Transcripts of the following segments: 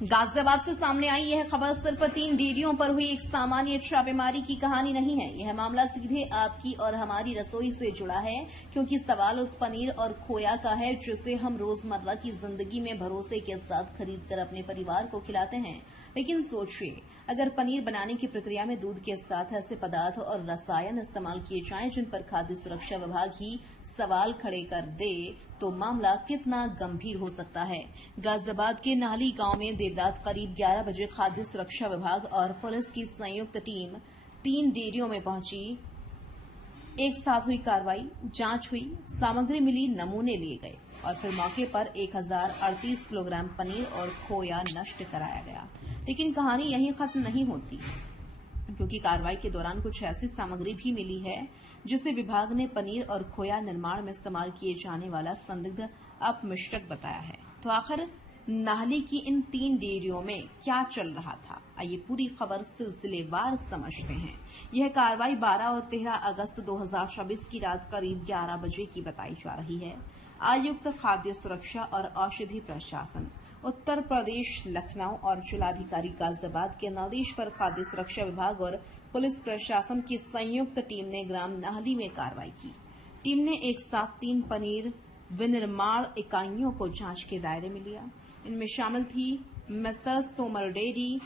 गाजियाबाद से सामने आई यह खबर सिर्फ 3 डेयरियों पर हुई एक सामान्य छापेमारी की कहानी नहीं है। यह मामला सीधे आपकी और हमारी रसोई से जुड़ा है, क्योंकि सवाल उस पनीर और खोया का है जिसे हम रोजमर्रा की जिंदगी में भरोसे के साथ खरीदकर अपने परिवार को खिलाते हैं। लेकिन सोचिए, अगर पनीर बनाने की प्रक्रिया में दूध के साथ ऐसे पदार्थ और रसायन इस्तेमाल किए जाएं जिन पर खाद्य सुरक्षा विभाग ही सवाल खड़े कर दे, तो मामला कितना गंभीर हो सकता है। गाजियाबाद के नाहली गांव में देर रात करीब 11 बजे खाद्य सुरक्षा विभाग और पुलिस की संयुक्त टीम 3 डेयरियों में पहुंची। एक साथ हुई कार्रवाई, जांच हुई, सामग्री मिली, नमूने लिए गए और फिर मौके पर 1038 किलोग्राम पनीर और खोया नष्ट कराया गया। लेकिन कहानी यहीं खत्म नहीं होती, क्योंकि कार्रवाई के दौरान कुछ ऐसी सामग्री भी मिली है जिसे विभाग ने पनीर और खोया निर्माण में इस्तेमाल किए जाने वाला संदिग्ध अपमिश्रक बताया है। तो आखिर नाहली की इन 3 डेयरियों में क्या चल रहा था, आइए पूरी खबर सिलसिलेवार समझते हैं। यह कार्रवाई 12 और 13 अगस्त 2024 की रात करीब 11 बजे की बताई जा रही है। आयुक्त खाद्य सुरक्षा और औषधि प्रशासन उत्तर प्रदेश लखनऊ और जिलाधिकारी गाजियाबाद के निर्देश पर खाद्य सुरक्षा विभाग और पुलिस प्रशासन की संयुक्त टीम ने ग्राम नाहली में कार्रवाई की। टीम ने एक साथ 3 पनीर विनिर्माण इकाइयों को जांच के दायरे में लिया। इनमें शामिल थी मेसर्स तोमर डेयरी,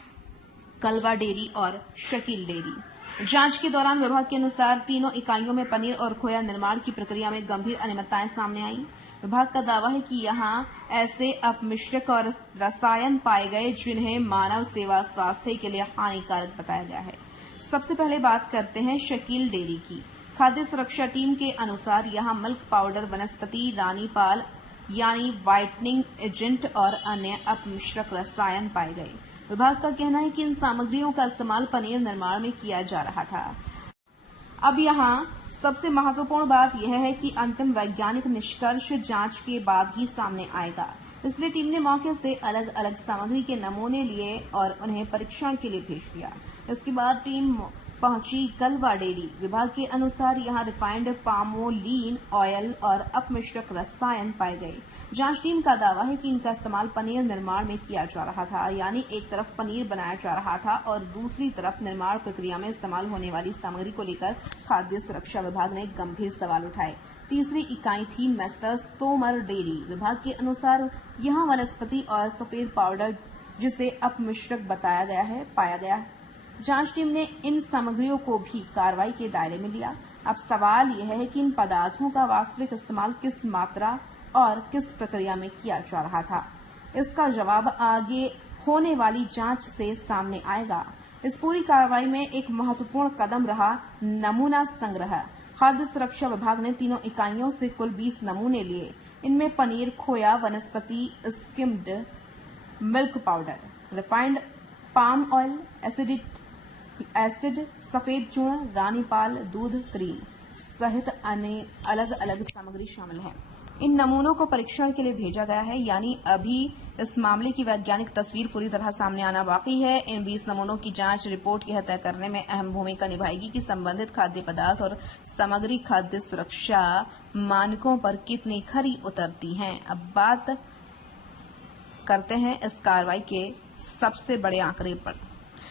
कलवा डेयरी और शकील डेयरी। जांच के दौरान विभाग के अनुसार तीनों इकाइयों में पनीर और खोया निर्माण की प्रक्रिया में गंभीर अनियमितताएं सामने आई। विभाग का दावा है कि यहां ऐसे अपमिश्रक और रसायन पाए गए जिन्हें मानव सेवा स्वास्थ्य के लिए हानिकारक बताया गया है। सबसे पहले बात करते हैं शकील डेयरी की। खाद्य सुरक्षा टीम के अनुसार यहां मिल्क पाउडर, वनस्पति रानी पाल यानी व्हाइटनिंग एजेंट और अन्य अपमिश्रक रसायन पाए गए। विभाग का कहना है कि इन सामग्रियों का इस्तेमाल पनीर निर्माण में किया जा रहा था। अब यहाँ सबसे महत्वपूर्ण बात यह है कि अंतिम वैज्ञानिक निष्कर्ष जांच के बाद ही सामने आएगा। इसलिए टीम ने मौके से अलग अलग सामग्री के नमूने लिए और उन्हें परीक्षण के लिए भेज दिया। इसके बाद टीम पहुंची कलवा डेयरी। विभाग के अनुसार यहां रिफाइंड पामोलीन ऑयल और अपमिश्रक रसायन पाए गए। जांच टीम का दावा है कि इनका इस्तेमाल पनीर निर्माण में किया जा रहा था, यानी एक तरफ पनीर बनाया जा रहा था और दूसरी तरफ निर्माण प्रक्रिया में इस्तेमाल होने वाली सामग्री को लेकर खाद्य सुरक्षा विभाग ने गंभीर सवाल उठाए। तीसरी इकाई थी मेसर्स तोमर डेयरी। विभाग के अनुसार यहां वनस्पति और सफेद पाउडर, जिसे अपमिश्रक बताया गया है, पाया गया है। जांच टीम ने इन सामग्रियों को भी कार्रवाई के दायरे में लिया। अब सवाल यह है कि इन पदार्थों का वास्तविक इस्तेमाल किस मात्रा और किस प्रक्रिया में किया जा रहा था। इसका जवाब आगे होने वाली जांच से सामने आएगा। इस पूरी कार्रवाई में एक महत्वपूर्ण कदम रहा नमूना संग्रह। खाद्य सुरक्षा विभाग ने तीनों इकाइयों से कुल 20 नमूने लिए। इनमें पनीर, खोया, वनस्पति, skimmed milk powder, refined palm oil, acid, सफेद चूर्ण, रानीपाल, दूध, क्रीम सहित अन्य अलग अलग सामग्री शामिल है। इन नमूनों को परीक्षण के लिए भेजा गया है, यानी अभी इस मामले की वैज्ञानिक तस्वीर पूरी तरह सामने आना बाकी है। इन 20 नमूनों की जांच रिपोर्ट यह तय करने में अहम भूमिका निभाएगी कि संबंधित खाद्य पदार्थ और सामग्री खाद्य सुरक्षा मानकों पर कितनी खरी उतरती हैं। अब बात करते हैं इस कार्रवाई के सबसे बड़े आंकड़े पर।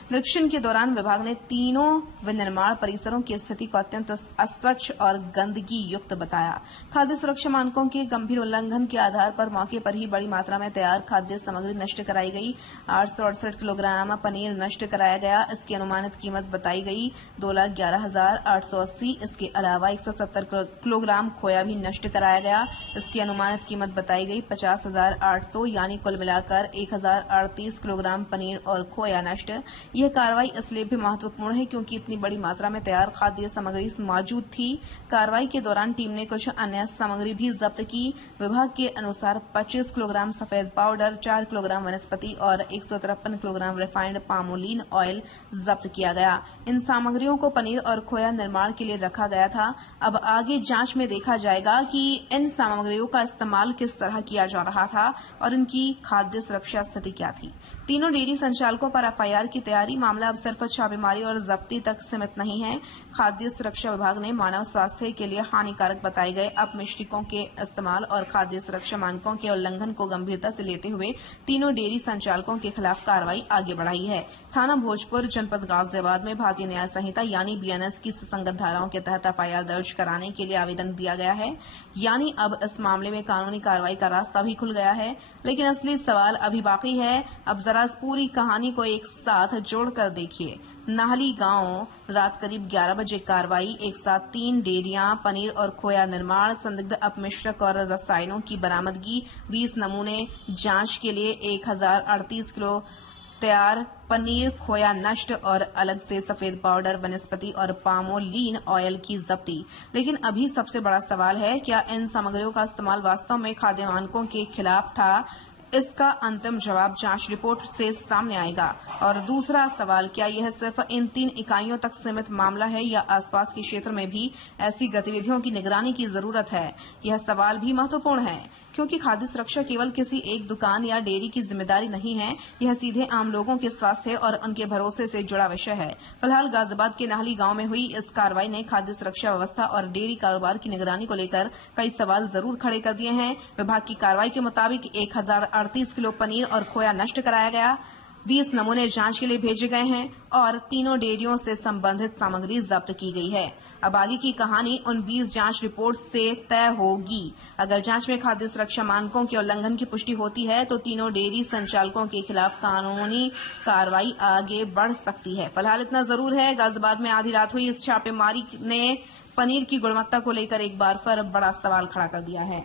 निरीक्षण के दौरान विभाग ने तीनों विनिर्माण परिसरों की स्थिति को अत्यंत अस्वच्छ और गंदगी युक्त बताया। खाद्य सुरक्षा मानकों के गंभीर उल्लंघन के आधार पर मौके पर ही बड़ी मात्रा में तैयार खाद्य सामग्री नष्ट कराई गई। 868 किलोग्राम पनीर नष्ट कराया गया। इसकी अनुमानित कीमत बताई गई 2,11,880। इसके अलावा 170 किलोग्राम खोया भी नष्ट कराया गया। इसकी अनुमानित कीमत बताई गई 50,800, यानी कुल मिलाकर 1,038 किलोग्राम पनीर और खोया नष्ट। यह कार्रवाई इसलिए भी महत्वपूर्ण है क्योंकि इतनी बड़ी मात्रा में तैयार खाद्य सामग्री मौजूद थी। कार्रवाई के दौरान टीम ने कुछ अन्य सामग्री भी जब्त की। विभाग के अनुसार 25 किलोग्राम सफेद पाउडर, 4 किलोग्राम वनस्पति और 153 किलोग्राम रिफाइंड पामोलीन ऑयल जब्त किया गया। इन सामग्रियों को पनीर और खोया निर्माण के लिए रखा गया था। अब आगे जांच में देखा जाएगा कि इन सामग्रियों का इस्तेमाल किस तरह किया जा रहा था और इनकी खाद्य सुरक्षा स्थिति क्या थी। तीनों डेयरी संचालकों पर एफआईआर की तैयारी। मामला अब सिर्फ छापेमारी और जब्ती तक सीमित नहीं है। खाद्य सुरक्षा विभाग ने मानव स्वास्थ्य के लिए हानिकारक बताए गए अपमिश्रिकों के इस्तेमाल और खाद्य सुरक्षा मानकों के उल्लंघन को गंभीरता से लेते हुए तीनों डेयरी संचालकों के खिलाफ कार्रवाई आगे बढ़ाई है। थाना भोजपुर, जनपद गाजियाबाद में भारतीय न्याय संहिता यानी बीएनएस की सुसंगत धाराओं के तहत एफआईआर दर्ज कराने के लिए आवेदन दिया गया है। यानी अब इस मामले में कानूनी कार्रवाई का रास्ता भी खुल गया है। लेकिन असली सवाल अभी बाकी है। अब जरा इस पूरी कहानी को एक साथ जोड़कर देखिए। नाहली गांव, रात करीब 11 बजे कार्रवाई। एक साथ 3 डेयरियां, पनीर और खोया निर्माण, संदिग्ध अपमिश्रक और रसायनों की बरामदगी, 20 नमूने जांच के लिए, 1038 किलो तैयार पनीर, खोया नष्ट और अलग से सफेद पाउडर, वनस्पति और पामोलीन ऑयल की जब्ती। लेकिन अभी सबसे बड़ा सवाल है, क्या इन सामग्रियों का इस्तेमाल वास्तव में खाद्य मानकों के खिलाफ था? इसका अंतिम जवाब जांच रिपोर्ट से सामने आएगा। और दूसरा सवाल, क्या यह सिर्फ इन 3 इकाइयों तक सीमित मामला है या आसपास के क्षेत्र में भी ऐसी गतिविधियों की निगरानी की जरूरत है? यह सवाल भी महत्वपूर्ण है, क्योंकि खाद्य सुरक्षा केवल किसी एक दुकान या डेयरी की जिम्मेदारी नहीं है। यह सीधे आम लोगों के स्वास्थ्य और उनके भरोसे से जुड़ा विषय है। फिलहाल गाजियाबाद के नाहली गांव में हुई इस कार्रवाई ने खाद्य सुरक्षा व्यवस्था और डेयरी कारोबार की निगरानी को लेकर कई सवाल जरूर खड़े कर दिए हैं। विभाग की कार्रवाई के मुताबिक 1038 किलो पनीर और खोया नष्ट कराया गया, 20 नमूने जांच के लिए भेजे गए हैं और तीनों डेयरियों से संबंधित सामग्री जब्त की गई है। अब आगे की कहानी उन 20 जांच रिपोर्ट से तय होगी। अगर जांच में खाद्य सुरक्षा मानकों के उल्लंघन की पुष्टि होती है तो तीनों डेयरी संचालकों के खिलाफ कानूनी कार्रवाई आगे बढ़ सकती है। फिलहाल इतना जरूर है, गाजियाबाद में आधी रात हुई इस छापेमारी ने पनीर की गुणवत्ता को लेकर एक बार फिर बड़ा सवाल खड़ा कर दिया है।